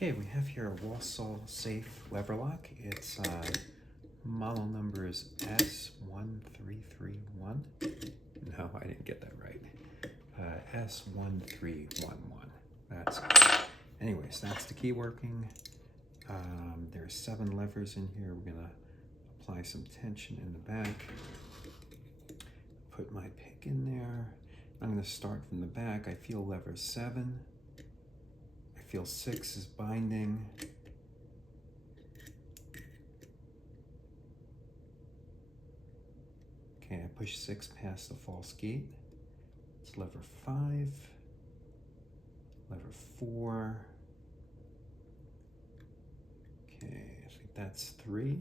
Okay, we have here a Walsall safe lever lock. Its model number is S1331. No, I didn't get that right. S1311. Anyways, that's the key working. There's 7 levers in here. We're gonna apply some tension in the back. Put my pick in there. I'm gonna start from the back. I feel lever 7. I feel 6 is binding. Okay, I push 6 past the false gate. It's lever 5, lever 4. Okay, I think that's 3.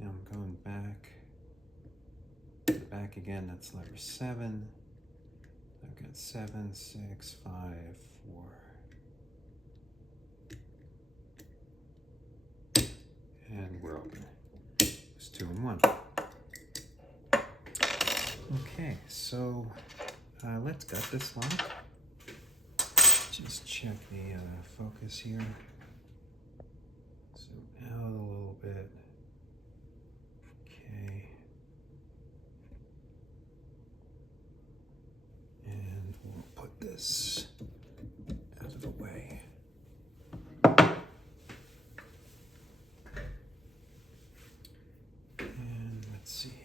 Now I'm going back to the back again. That's lever 7. I've got 7, 6, 5, 4. And we're open. It's 2 and 1. Okay, so let's gut this lock. Just check the focus here. Zoom out a little bit. Okay. And we'll put this out of the way. And let's see here.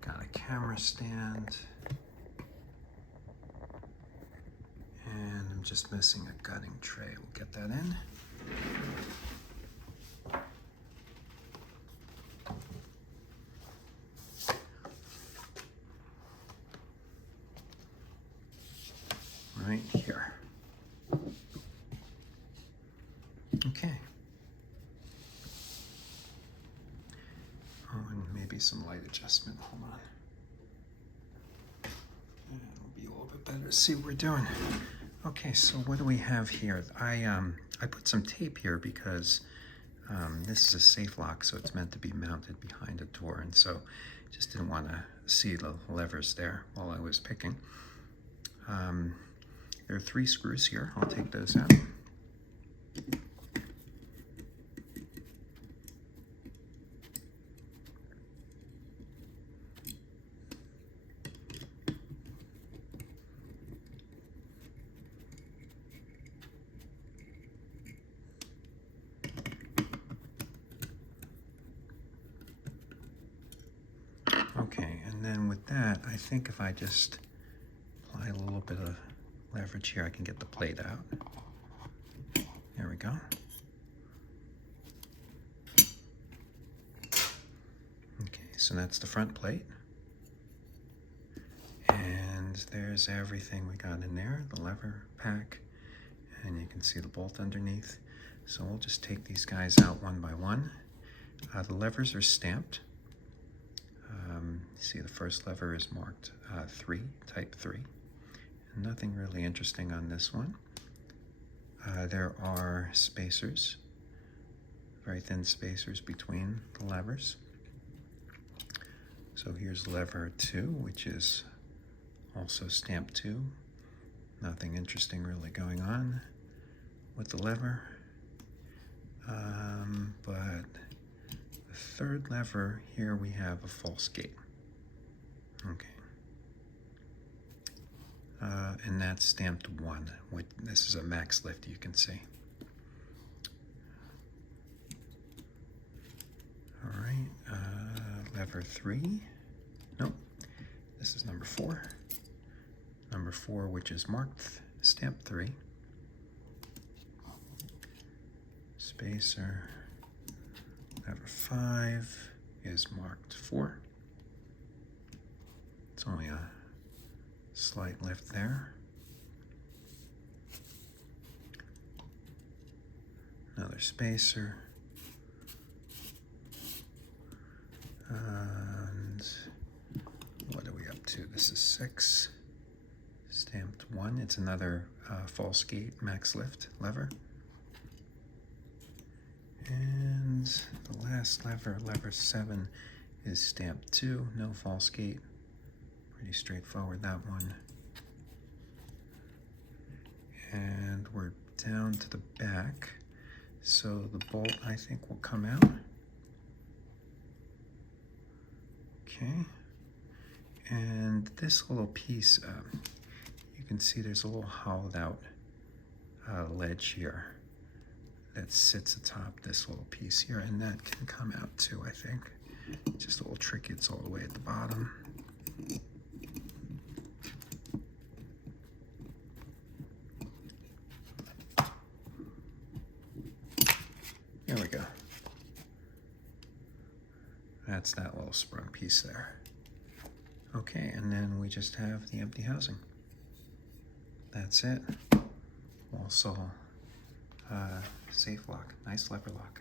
Got a camera stand. And I'm just missing a gutting tray. We'll get that in. Right here. Okay. Oh, and maybe some light adjustment. Hold on. And it'll be a little bit better to see what we're doing. Okay, so what do we have here? I put some tape here because this is a safe lock, so it's meant to be mounted behind a door, and so just didn't want to see the levers there while I was picking. There are 3 screws here. I'll take those out. Okay, and then with that, I think if I just apply a little bit of leverage here, I can get the plate out. There we go. Okay, so that's the front plate. And there's everything we got in there, the lever pack, and you can see the bolt underneath. So we'll just take these guys out one by one. The levers are stamped. See, the first lever is marked 3, type 3. Nothing really interesting on this one. There are spacers, very thin spacers between the levers. So here's lever 2, which is also stamped 2. Nothing interesting really going on with the lever. But the third lever, here we have a false gate. Okay. And that's stamped 1. This is a max lift, you can see. All right, lever 3. Nope, this is number 4. Number 4, which is marked stamp 3. Spacer. Lever 5 is marked 4. It's only a slight lift there. Another spacer. And what are we up to? This is 6. stamped 1. It's another false gate max lift lever. And the last lever, lever 7, is stamped 2, no false gate. Pretty straightforward, that one. And we're down to the back. So the bolt, I think, will come out. Okay. And this little piece, you can see there's a little hollowed out ledge here that sits atop this little piece here, and that can come out too, I think. Just a little tricky, it's all the way at the bottom. There we go. That's that little sprung piece there. Okay, and then we just have the empty housing. That's it. Walsall safe lock, nice lever lock.